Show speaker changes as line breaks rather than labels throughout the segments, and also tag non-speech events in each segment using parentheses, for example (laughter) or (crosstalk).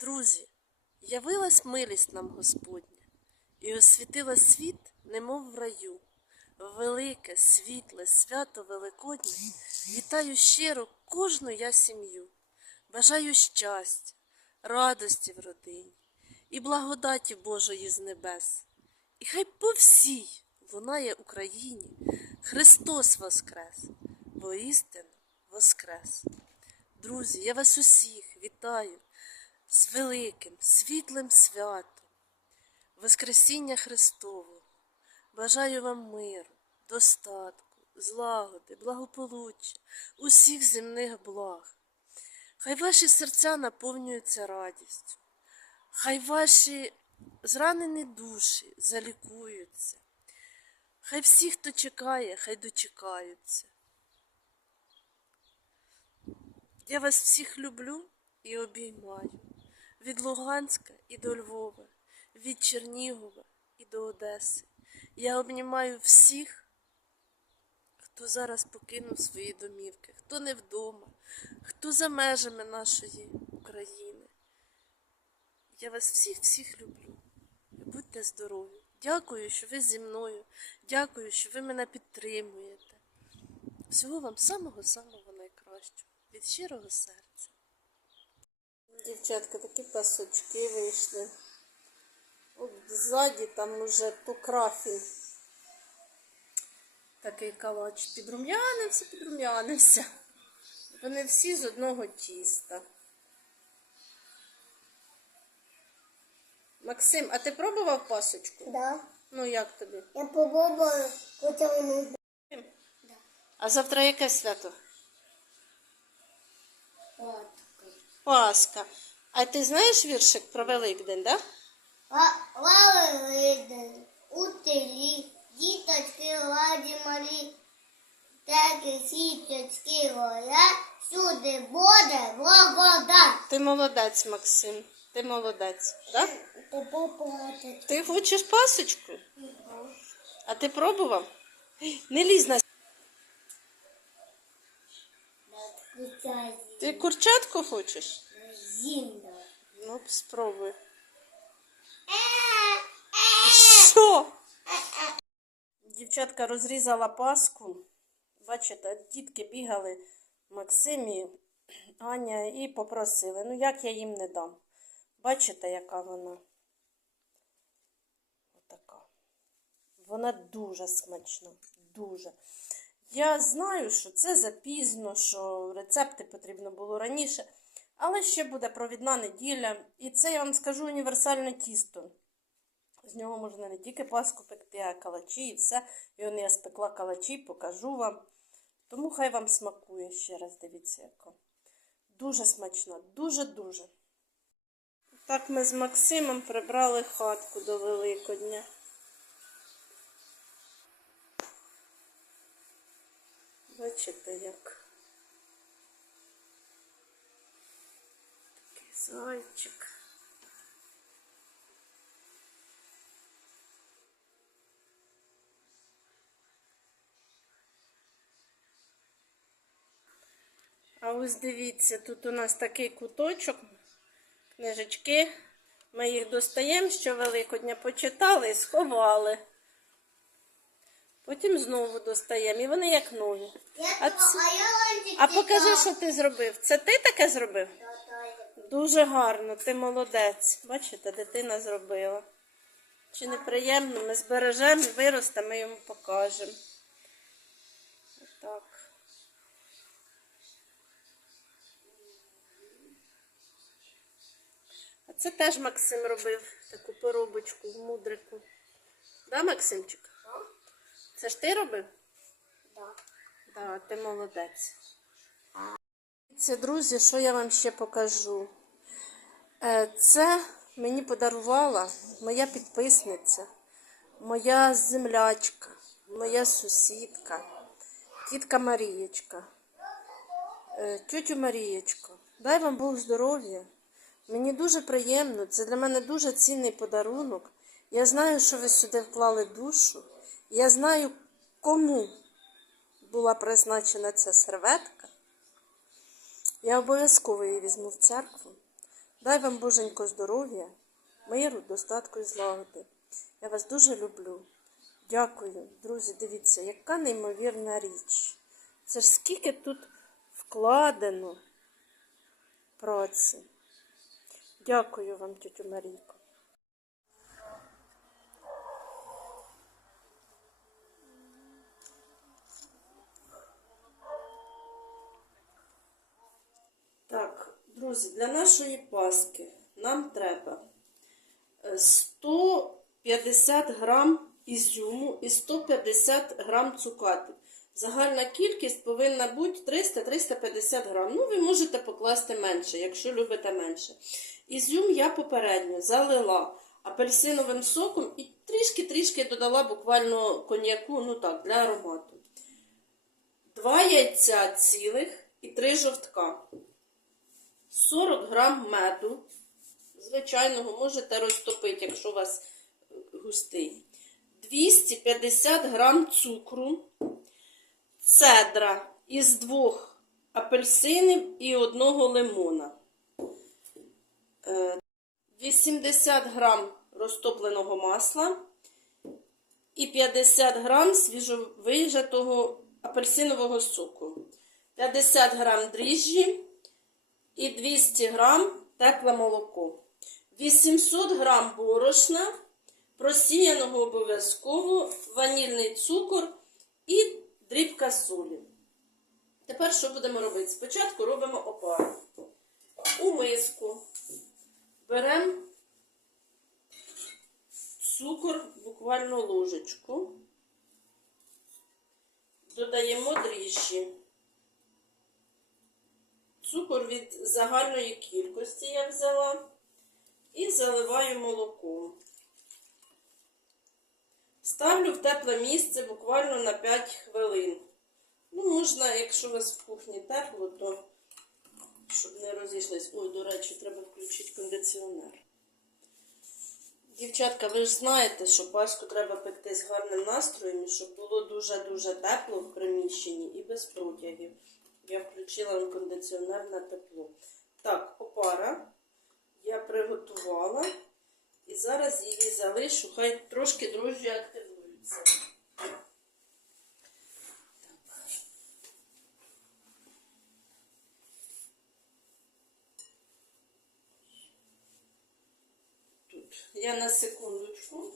Друзі, явилась милість нам Господня, і освітила світ, немов в раю. Велике, світле, свято Великоднє, вітаю щиро кожну я сім'ю. Бажаю щастя, радості в родині і благодаті Божої з небес. І хай по всій лунає Україні Христос Воскрес, воістину Воскрес. Друзі, я вас усіх вітаю з великим, світлим святом, Воскресіння Христового. Бажаю вам миру, достатку, злагоди, благополуччя, усіх земних благ. Хай ваші серця наповнюються радістю, хай ваші зранені душі залікуються, хай всі, хто чекає, хай дочекаються. Я вас всіх люблю і обіймаю від Луганська і до Львова, від Чернігова і до Одеси. Я обнімаю всіх, хто зараз покинув свої домівки, хто не вдома, хто за межами нашої України. Я вас всіх всіх люблю. Будьте здорові. Дякую, що ви зі мною. Дякую, що ви мене підтримуєте. Всього вам самого-самого найкращого. Від щирого серця. Дівчатка, такі пасочки вийшли. От ззаді там уже тукрафін. Такий калач підрум'янився, підрум'янився. Вони всі з одного тіста. Максим, а ти пробував пасочку?
Да.
Ну як тобі?
Я попробую, хоча воно
А завтра яке свято?
от.
Пасха. А ти знаєш віршик про Великдень, да?
Валериден, утилі, діточки ладі малі, такі сіточки горять, всюди буде благодать.
Ти молодець, Максим. Ти молодець, да?
Ти
хочеш пасочку? А ти пробував? (gasps) Не лізь на. Ти курчатку хочеш?
Зінда.
Ну, спробуй. Що? Дівчатка розрізала паску. Бачите, дітки бігали Максим Аня і попросили. Ну, як я їм не дам. Бачите, яка вона? Отака. Вона дуже смачна. Дуже. Я знаю, що це запізно, що рецепти потрібно було раніше. Але ще буде провідна неділя. І це я вам скажу універсальне тісто. З нього можна не тільки паску пекти, а калачі і все. І он я спекла калачі, покажу вам. Тому хай вам смакує ще раз, дивіться, яка. Дуже смачна, дуже-дуже. Так ми з Максимом прибрали хатку до Великодня. Бачите, як. Такий зайчик. А ось дивіться, тут у нас такий куточок, книжечки. Ми їх достаємо, що Великодня почитали і сховали. Потім знову достаємо, і вони як нові. А це-
а
покажи, що ти зробив. Це ти таке зробив? Дуже гарно, ти молодець. Бачите, дитина зробила. Чи неприємно, ми збережемо, виросте, ми йому покажемо. Отак. А це теж Максим робив таку поробочку в мудрику. Да, Максимчик? Це ж ти робив?
Да.
Так, ти молодець. Це, друзі, що я вам ще покажу. Е, Це мені подарувала моя підписниця, моя землячка, моя сусідка, тітка Марієчка. Е, Тютю Марієчко, дай вам Бог здоров'я. Мені дуже приємно, це для мене дуже цінний подарунок. Я знаю, що ви сюди вклали душу. Я знаю, кому була призначена ця серветка. Я обов'язково її візьму в церкву, Дай вам Боженько здоров'я, миру, достатку і злагоди. Я вас дуже люблю. Дякую, друзі. Дивіться, яка неймовірна річ. Це ж скільки тут вкладено праці. Дякую вам, тетю Марійко. Так, друзі, для нашої паски нам треба е, 150 грам ізюму і 150 грам цукату. Загальна кількість повинна бути 300-350 грам. Ну, ви можете покласти менше, якщо любите менше. Ізюм я попередньо залила апельсиновим соком і трішки-трішки додала буквально коньяку, ну так, для аромату. Два яйця цілих і три жовтка. 40 грам меду. Звичайного можете розтопити, якщо у вас е, густий. 250 грам цукру, цедра із двох апельсинів і одного лимона. Е, 80 грам розтопленого масла і 50 грам свіжовижатого апельсинового соку. 50 грам дріжджі і 200 грам тепле молоко. 800 грам борошна, просіяного обов'язково, ванільний цукор і дрібка солі. Тепер що будемо робити? Спочатку робимо опару. У миску беремо цукор, буквально ложечку, додаємо дріжджі. Цукор від загальної кількості я взяла і заливаю молоко. Ставлю в тепле місце буквально на 5 хвилин. Ну, можна, якщо у вас в кухні тепло, то щоб не розійшлись. Ой, до речі, треба включити кондиціонер. Дівчатка, ви ж знаєте, що паску треба пекти з гарним настроєм, щоб було дуже-дуже тепло в приміщенні і без протягів. Я включила кондиціонер на тепло. Так, опара я приготувала. І зараз її залишу, хай трошки дрожжі активуються. Тут я на секундочку.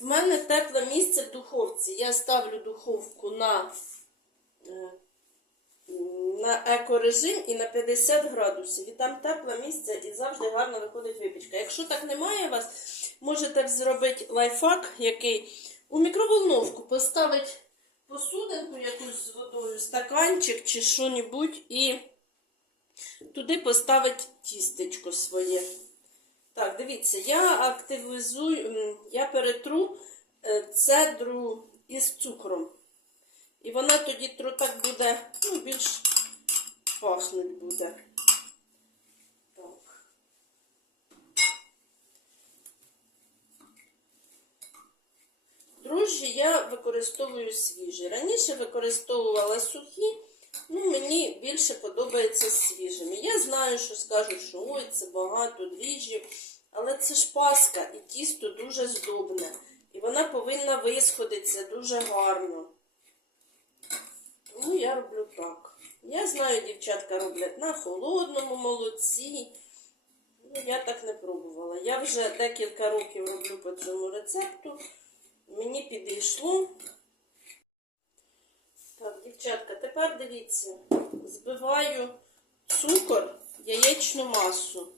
В мене тепле місце в духовці. Я ставлю духовку на, е, на екорежим і на 50 градусів. І там тепле місце і завжди гарно виходить випічка. Якщо так немає у вас, можете зробити лайфхак, який у мікроволновку поставити посудинку якусь з водою, стаканчик чи що-небудь і туди поставити тістечко своє. Так, дивіться, я активізую, я перетру е, цедру із цукром. І вона тоді так буде, ну, більш пахнуть буде. Так. Я використовую свіжі. Раніше використовувала сухі, ну мені більше подобається свіжими. Я знаю, що скажуть, що ой, це багато дріжджів, але це ж паска і тісто дуже здобне. І вона повинна висходитися дуже гарно. Тому я роблю так. Я знаю, дівчатка роблять на холодному молоці. Ну, я так не пробувала. Я вже декілька років роблю по цьому рецепту. Мені підійшло. Так, дівчатка, тепер дивіться, збиваю цукор, яєчну масу.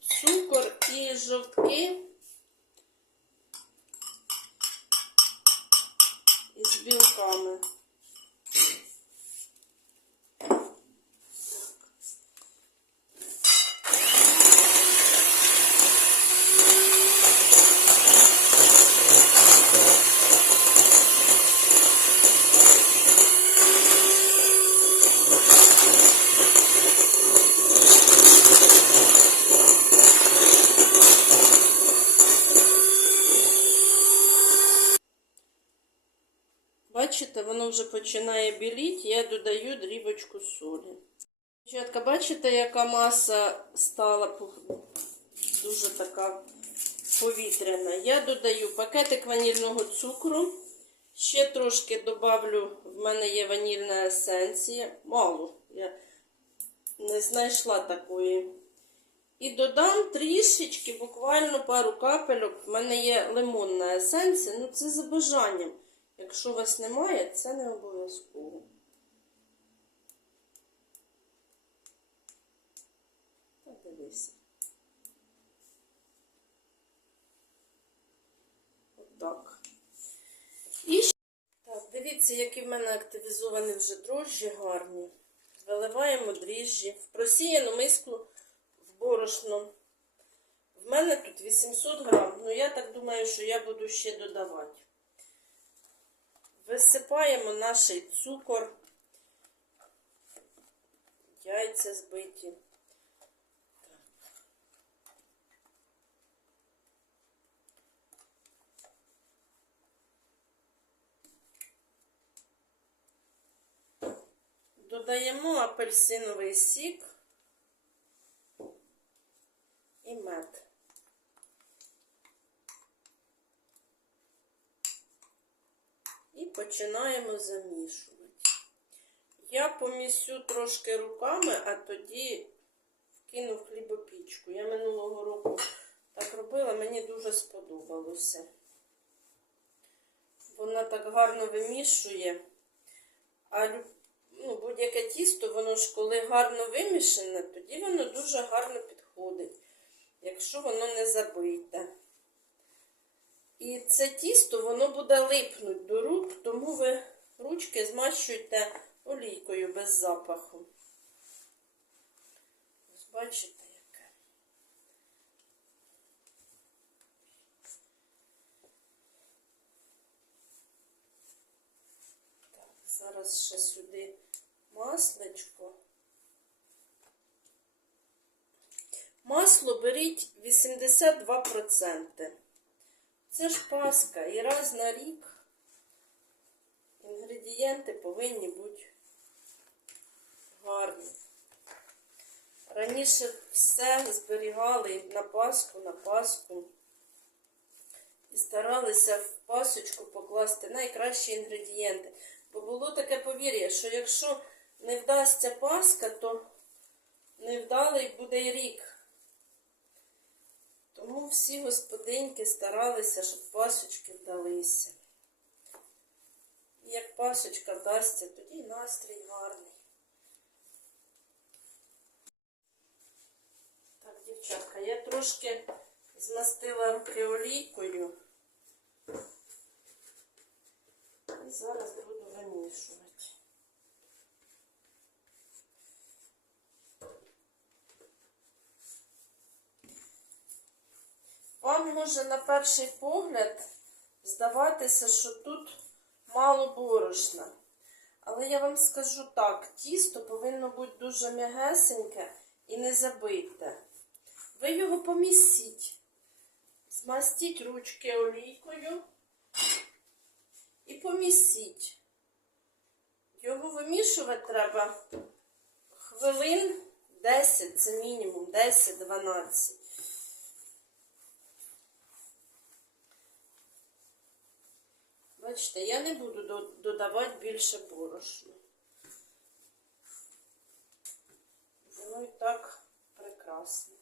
Цукор і жовтки Бачите, воно вже починає біліти, я додаю дрібочку солі. Дівчатка, бачите, яка маса стала дуже така повітряна. Я додаю пакетик ванільного цукру. Ще трошки добавлю, в мене є ванільна есенція. Мало, я не знайшла такої. І додам трішечки, буквально пару капельок. В мене є лимонна есенція, ну це за бажанням. Якщо вас немає, це не обов'язково. Так. Отак. І так, дивіться, які в мене активізовані вже дрожжі гарні. Виливаємо дріжджі в просіяну миску в борошно. В мене тут 800 грам. Ну я так думаю, що я буду ще додавати. Висипаємо наш цукор, яйця збиті. Додаємо апельсиновий сік і мед. І починаємо замішувати. Я помісю трошки руками, а тоді вкину в хлібопічку. Я минулого року так робила, мені дуже сподобалося. Вона так гарно вимішує. А ну, будь-яке тісто, воно ж коли гарно вимішане, тоді воно дуже гарно підходить, якщо воно не забите. І це тісто, воно буде липнути до рук, тому ви ручки змащуйте олійкою без запаху. Ось бачите, яке. Так, зараз ще сюди масличко. Масло беріть 82%. Це ж Пасха і раз на рік інгредієнти повинні бути гарні. Раніше все зберігали на Пасху, на Пасху. І старалися в пасочку покласти найкращі інгредієнти. Бо було таке повір'я, що якщо не вдасться Пасха, то невдалий буде й рік. Тому всі господиньки старалися, щоб пасочки вдалися. І як пасочка вдасться, тоді настрій гарний. Так, дівчатка, я трошки змастила руки олійкою. І зараз буду вимішувати. Вам може на перший погляд здаватися, що тут мало борошна. Але я вам скажу так, тісто повинно бути дуже м'ягесеньке і не забите. Ви його помісіть, змастіть ручки олійкою і помісіть. Його вимішувати треба хвилин 10, це мінімум 10-12. Бачите, я не буду додавати більше борошна. Воно і так прекрасно.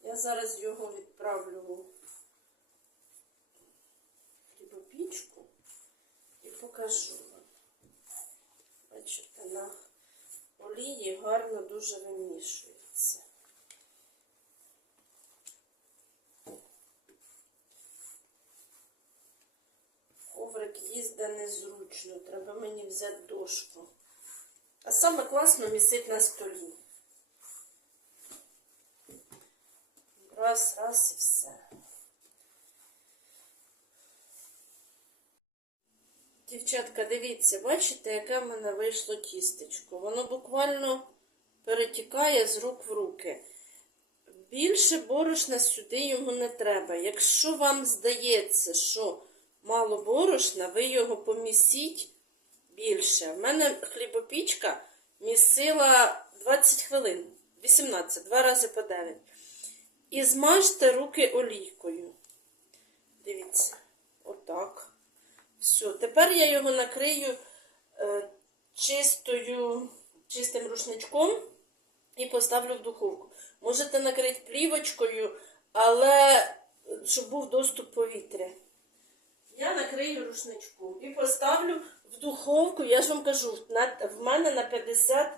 Я зараз його відправлю в хлібопічку і покажу вам. Бачите, на олії гарно дуже вимішується. Незручно, треба мені взяти дошку. А саме класно місить на столі. Раз, раз і все. Дівчатка, дивіться, бачите, яке в мене вийшло тістечко. Воно буквально перетікає з рук в руки. Більше борошна сюди йому не треба. Якщо вам здається, що мало борошна, ви його помісіть більше. В мене хлібопічка місила 20 хвилин, 18, два рази по 9. І змажте руки олійкою. Дивіться, отак. Все, тепер я його накрию е, чистою, чистим рушничком і поставлю в духовку. Можете накрити плівочкою, але е, щоб був доступ повітря. Я накрию рушничком і поставлю в духовку. Я ж вам кажу, в мене на 50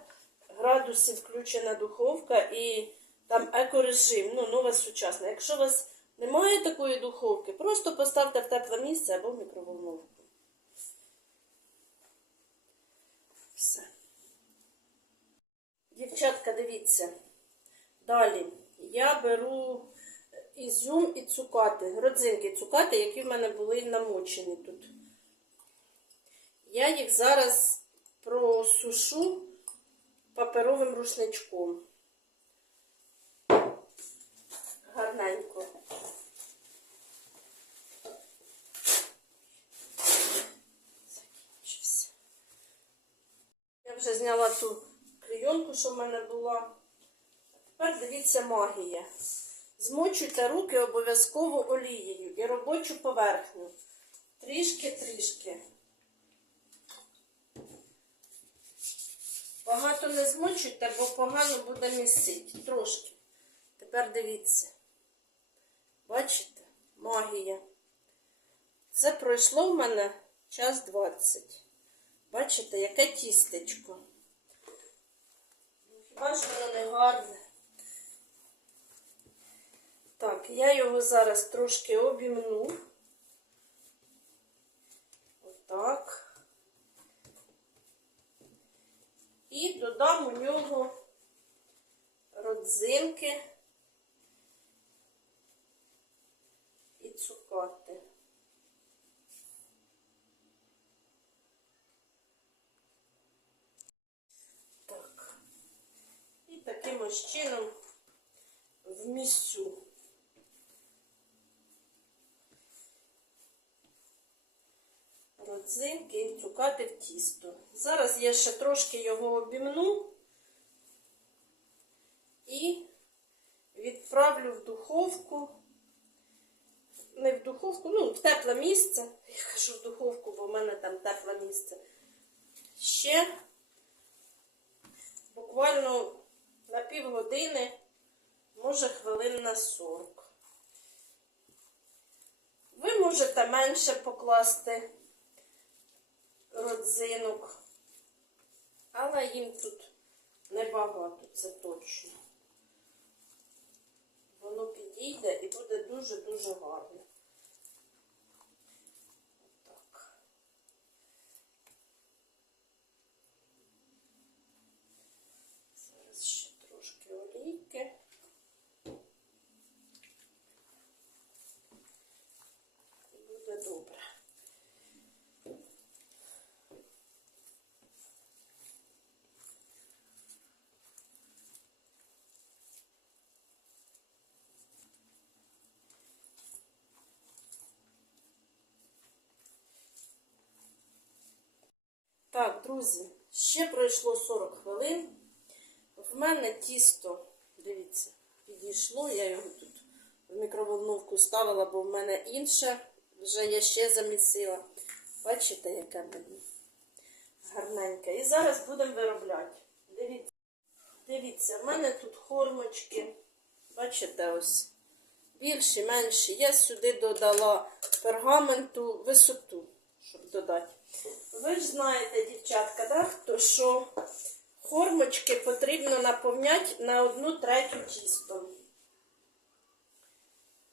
градусів включена духовка і там екорежим, ну, нова сучасна. Якщо у вас немає такої духовки, просто поставте в тепле місце або в мікроволновку. Все. Дівчатка, дивіться. Далі я беру ізюм і цукати, родзинки цукати, які в мене були намочені тут. Я їх зараз просушу паперовим рушничком. Гарненько. Я вже зняла ту клейонку, що в мене була. А тепер дивіться магія. Змочуйте руки обов'язково олією і робочу поверхню. Трішки-трішки. Багато не змочуйте, бо погано буде місити. Трошки. Тепер дивіться. Бачите? Магія. Це пройшло в мене час 20. Бачите, яке тістечко. Ну, Хіба ж воно не гарне? Так, я його зараз трошки обімну. Отак. І додам у нього родзинки і цукати. Так. І таким ось чином вмістю. Родзинки і цукати в тісто. Зараз я ще трошки його обімну і відправлю в духовку. Не в духовку, ну, в тепле місце. Я кажу в духовку, бо в мене там тепле місце. Ще буквально на півгодини, може хвилин на 40. Ви можете менше покласти родзинок, але їм тут небагато, це точно. Воно підійде і буде дуже-дуже гарно. Отак. Зараз ще трошки олійки. І буде добре. Так, друзі, ще пройшло 40 хвилин. В мене тісто, дивіться, підійшло. Я його тут в мікроволновку ставила, бо в мене інше вже я ще замісила. Бачите, яке мені гарненьке. І зараз будемо виробляти. Дивіться, дивіться, в мене тут хормочки. Бачите, ось більші, менші. Я сюди додала пергаменту висоту, щоб додати. Ви ж знаєте, дівчатка, да, хто, що формочки потрібно наповняти на одну третю тістом.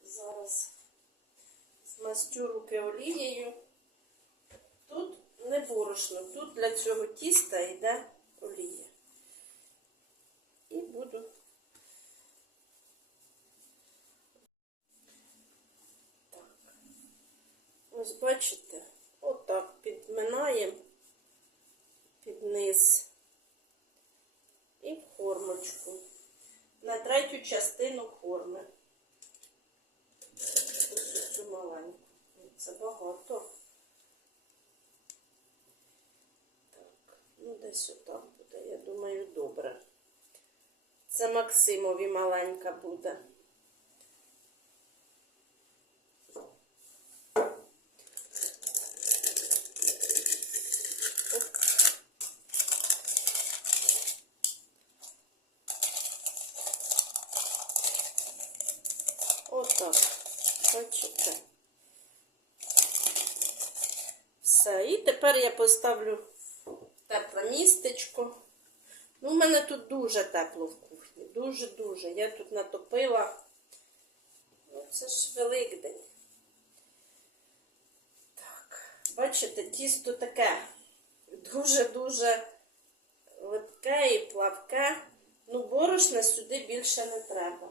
Зараз змастю руки олією. Тут не борошно, тут для цього тіста йде олія. І буду. Так. Ось бачите, отак під низ і в формочку. на третю частину форми. Ось цю маленьку. Це багато. Так, ну десь отак буде, я думаю, добре. Це Максимові маленька буде. Отак. Бачите. Все. І тепер я поставлю тепле містечко. Ну, у мене тут дуже тепло в кухні. Дуже-дуже. Я тут натопила. Ну, це ж Великдень. Так, бачите, тісто таке дуже-дуже липке і плавке. Ну, борошна сюди більше не треба.